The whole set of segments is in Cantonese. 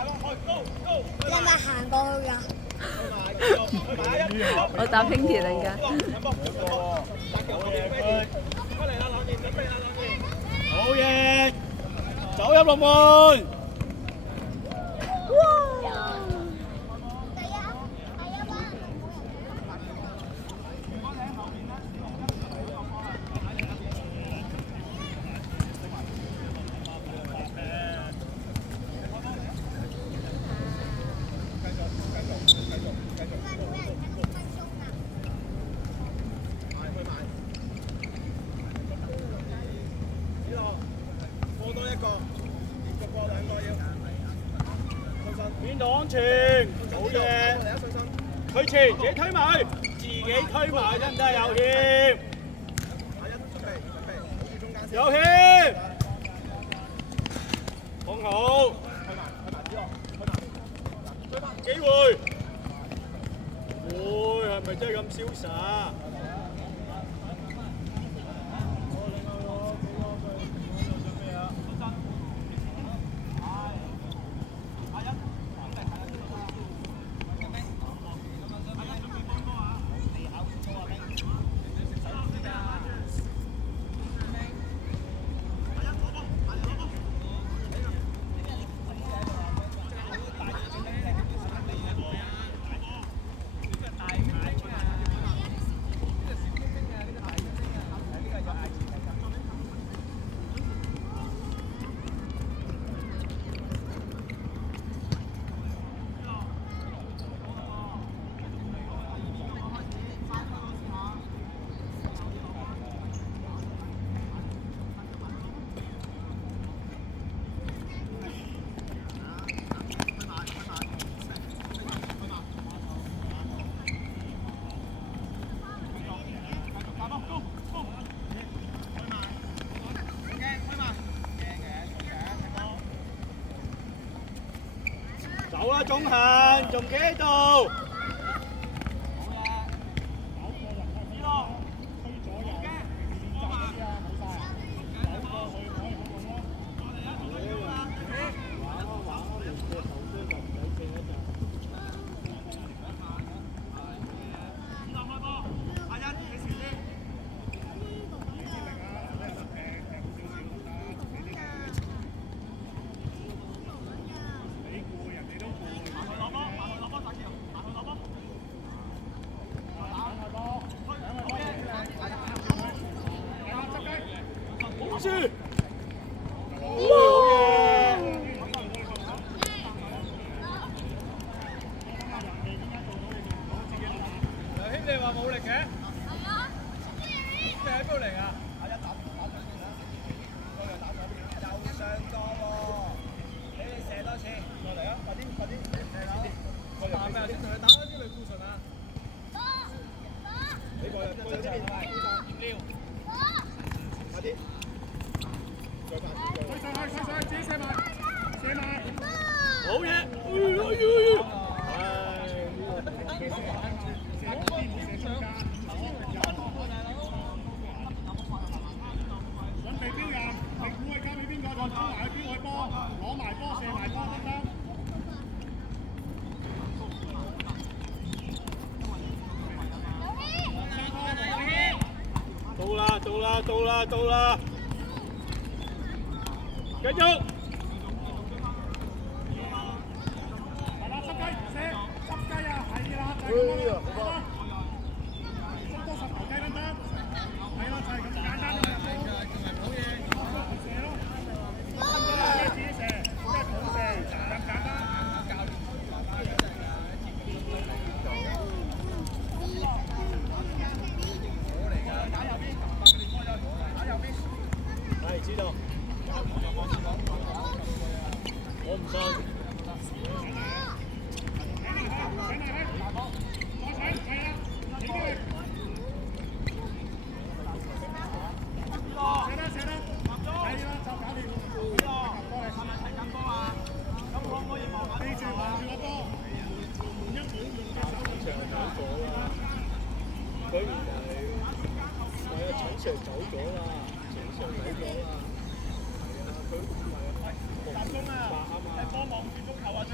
你係咪行過去㗎？我搭輕鐵嚟㗎。好嘢，走入龍門。邊度安全？好嘢！推前，自己推埋，自己推埋真係有險，有險，放好，機會，係咪真係咁瀟灑？走啦，中行，仲企喺度。住！梁兄，你話冇力嘅？係啊！你喺邊度嚟啊？又上多喎！你哋射多次，過嚟啊！快啲，快啲，過嚟！係咪先同佢打開啲類固醇啊？你過嚟，過嚟呢邊，快啲！推上去，自己射埋，射埋！好嘢！準備標人，你估係交俾邊個？再衝埋去標佢波，攞埋波，射埋波得唔得？到啦！繼續！係啦，執雞射，執雞啊！係啦，就係咁啦，好啦，執多10頭雞得唔得？係啦，就係咁簡單啦，好嘢，射咯，自己射，即係好射，咁簡單。係知道。我唔信。佢唔係啊，陳 Sir 走咗啦，陳 Sir 走咗啦，係啊，佢唔係啊，集中啊，係幫網轉足球啊，最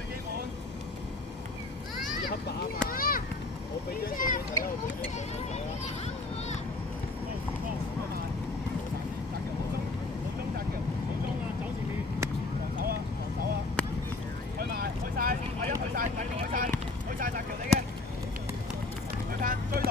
澤橋你嘅，去翻追到。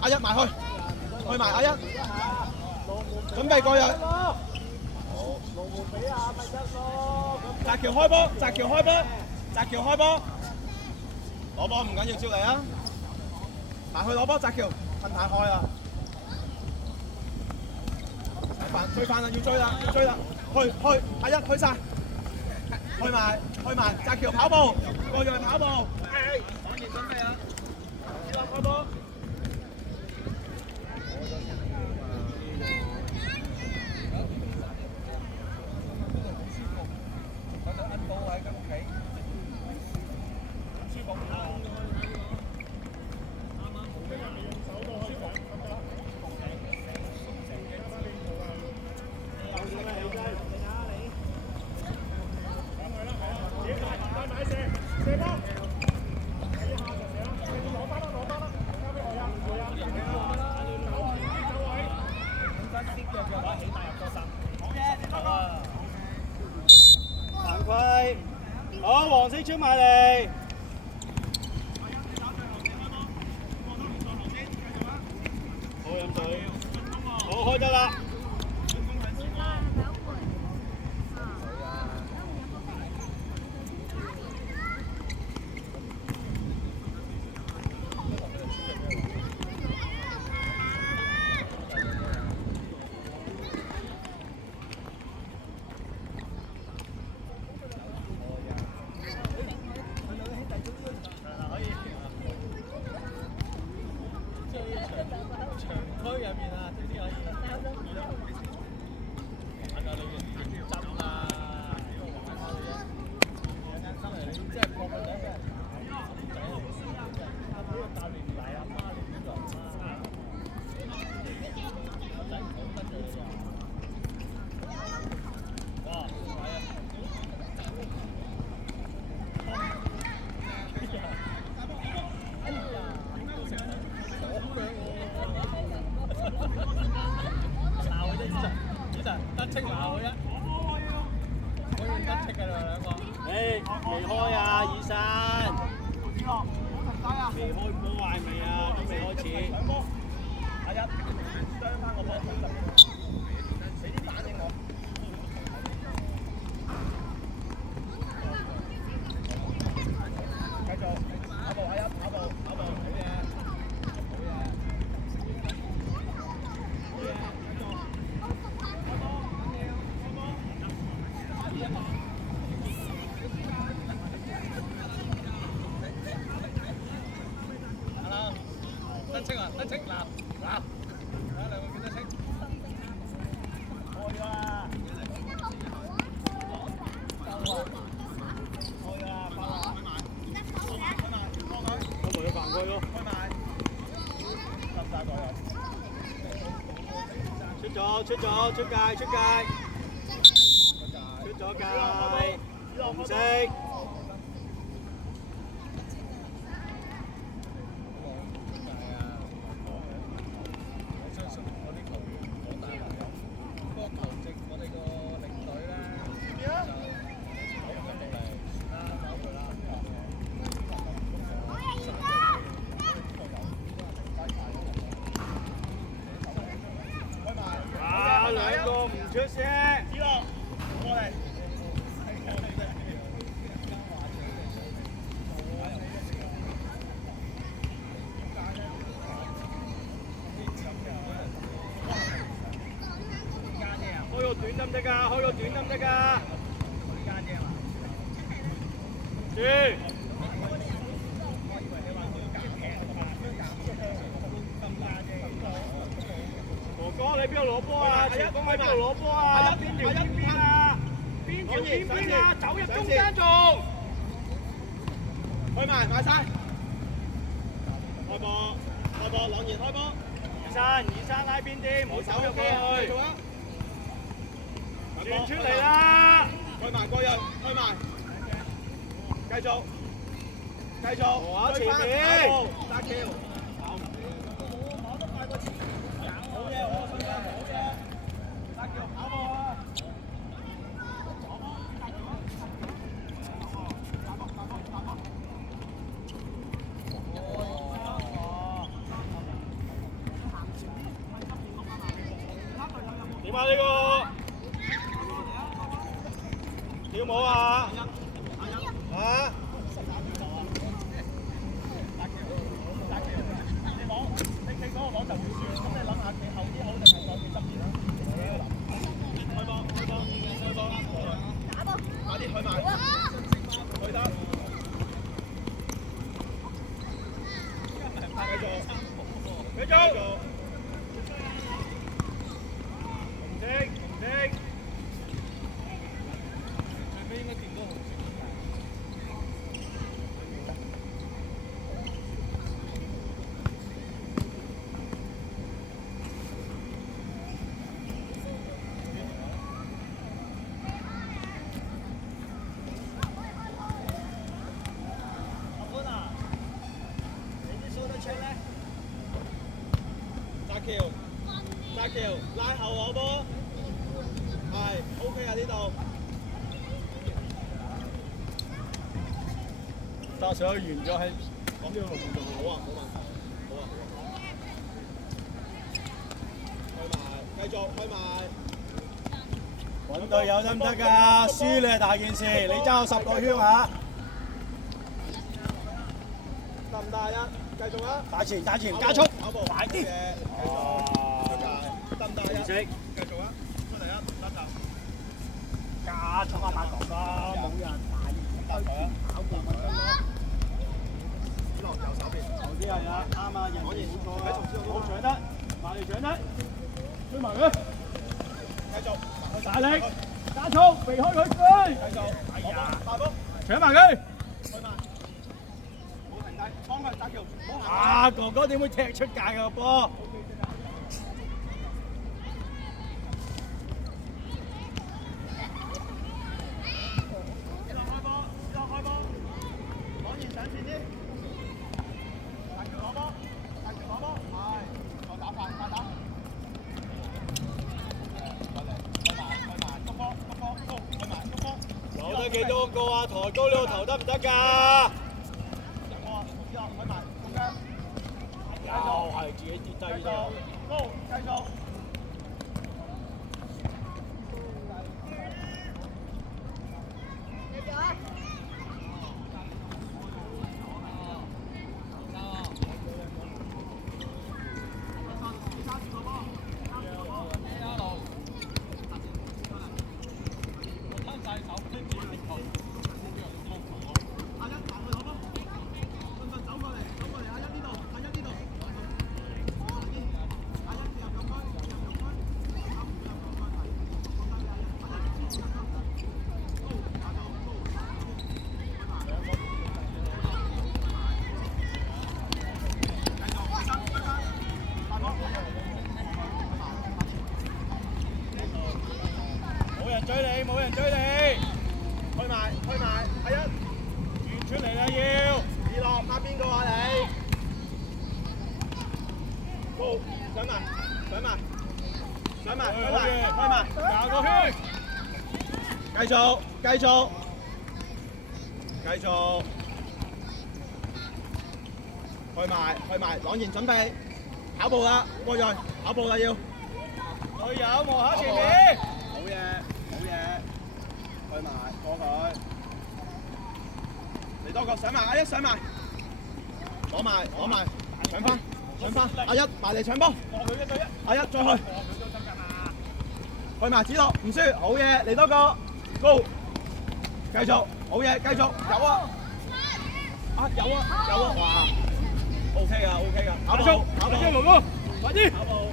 阿一埋去，去埋阿一，準備過人。龍門俾阿咪得咯。澤橋開波，澤橋開波，澤橋開波，攞波唔緊要，照嚟啊！埋去攞波，澤橋趁太開啦。追翻啦，要追啦，要追啦，去，阿一去晒，去埋，澤橋跑步，過人跑步，反應準備啊！知啦，開波。好，黃色出埋嚟。好飲水。好，開得啦。得戚鬧佢啊！可以得戚㗎啦兩個。誒，未開啊，以山。未開波壞未啊？都未開始。兩波。阿一，雙翻個波。俾啲反應我。繼續跑步，阿一跑步，跑步，好嘢，好嘢。得戚啊！得戚嗱，睇下兩個幾得戚。開啦！開啦！爆啦！開埋！開埋！放佢咯！開埋！得晒佢啊！出咗！出界！出咗界！紅色。得㗎？開個短得唔得㗎？住。哥哥，你邊度攞波啊？前鋒喺邊度攞波啊？邊條邊啊？邊條邊啊？走入中間做。開埋，快晒！開波，開波，朗然開波。二山拉邊啲，唔好走入去。轉出嚟啦！開埋過人，開埋。繼續，繼續。我前面。打橋。跑得快過前面。好嘢，我信啦，好嘢。打橋跑步啊！點啊呢個？跳舞啊？啊？你嗰個攞就會輸，咁你諗下企後啲好定係左邊側邊啦？開波，開波，開波！打波！快啲開埋！去得！繼續！繼續！紅色，紅色。最尾應該掂到紅色。條拉後我波，係 OK 啊呢度。揸上去完咗喺講呢個路度，好啊，冇問題，好啊。開埋，繼續開埋。揾隊友得唔得㗎？輸你係大件事，你爭我10個圈嚇。得唔得啊？繼續啊！大前，加速，快啲！得唔得啊？繼續啊！出嚟啊！得就加速啊！慢哥哥，冇人大意跑步咪得咯。子樂右手邊，後啲係啊，啱啊，人冇錯啊，好搶得，埋嚟搶得，追埋佢，繼續大力加速，避開佢追，繼續，哎呀，大波，搶埋佢，開埋，冇停低，幫佢打橋，唔好行。啊，哥哥點會踢出界㗎個波？幾多個啊？抬高呢個頭得唔得㗎？又係自己跌低咗。高，繼續。冇人追你，開埋，阿一，轉出嚟啦要，二落孖邊個啊你？高，上埋，開埋，廿個圈，繼續，開埋，朗然準備，跑步啦，過鋭，跑步啦要，隊友望下前面，好嘢。開埋過佢，嚟多個上埋，阿一上埋，攞埋，搶翻，阿一埋嚟搶波，阿一再去去埋子樂，唔輸，好嘢，嚟多個，Go，繼續，好嘢，繼續，有啊，有啊，哇 ，OK 噶，OK 噶，跑步，跑步，龍哥，快啲，跑步，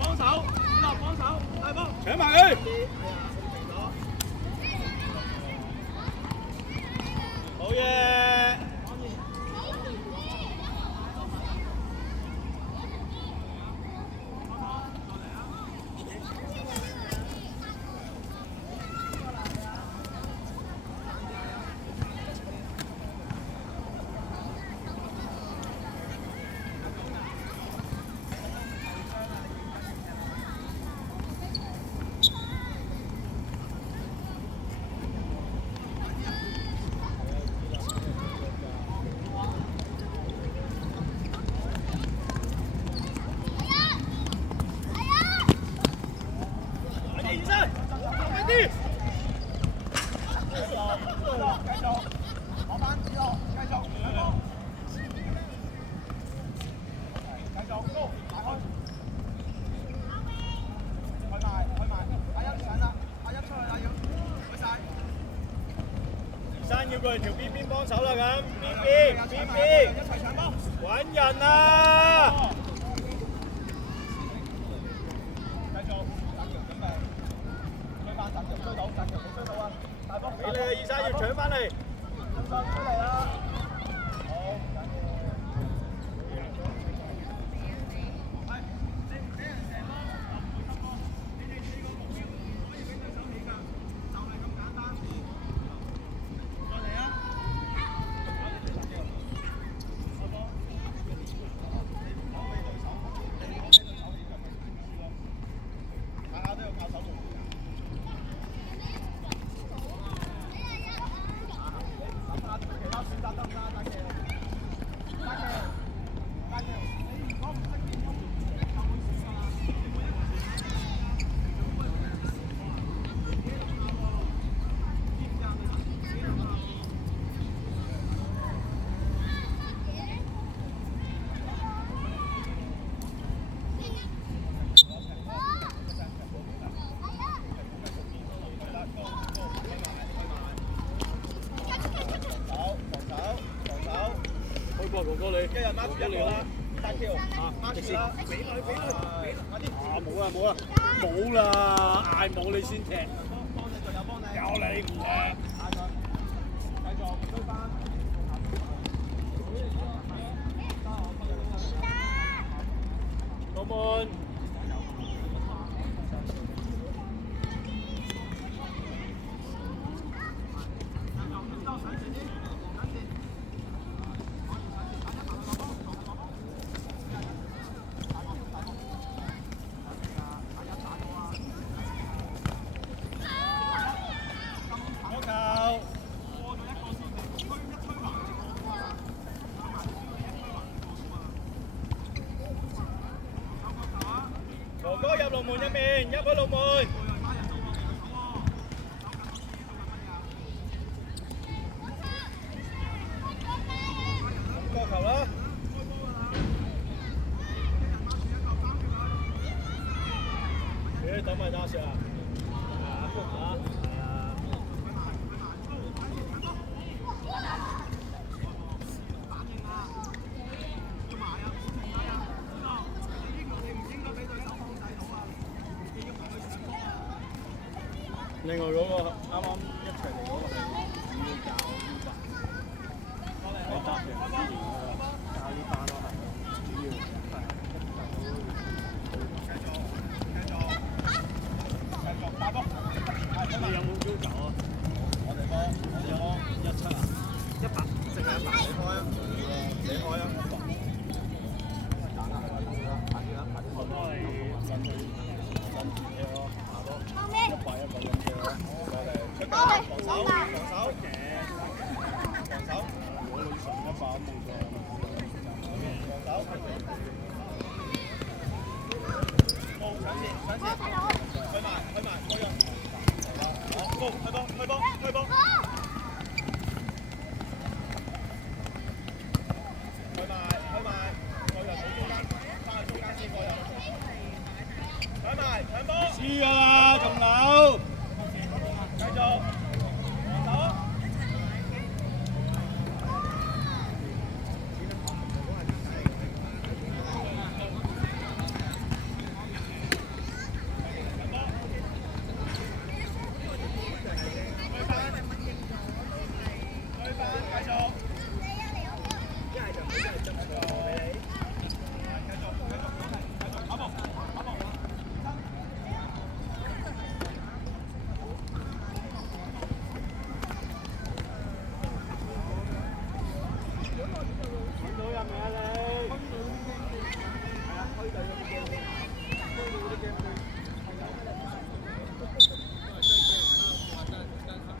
幫手，子樂幫手，大波，搶埋佢，好嘢。要過嚟條邊邊幫手啦咁，邊揾人啊！繼續，準備，追翻陣條追到啊！大波，俾你啊，二生要搶翻嚟，出嚟啦！好，哥哥你，一人掹住一個啦，單挑啊，掹住啦，俾佢，快啲！啊冇啦，嗌冇你先踢，幫你隊友幫你，有你唔踢，嗌佢，繼續追翻。老門。哥哥入龍門入面，入去龍門。過球啦！等埋打上。另外嗰個啱啱一齊嚟嗰個係主要教呢班，我答嘅之前教呢班咯係主要係。繼續打波，你有冇要求啊？我哋波17啊，100淨係100。你開啊！你開啊！打啦！快啲啦！我幫你揾佢揾住嘅咯，打波100一個咁嘅。出界防守，如果你純100冇錯。防守，好搶線，去埋，過人。好，開波。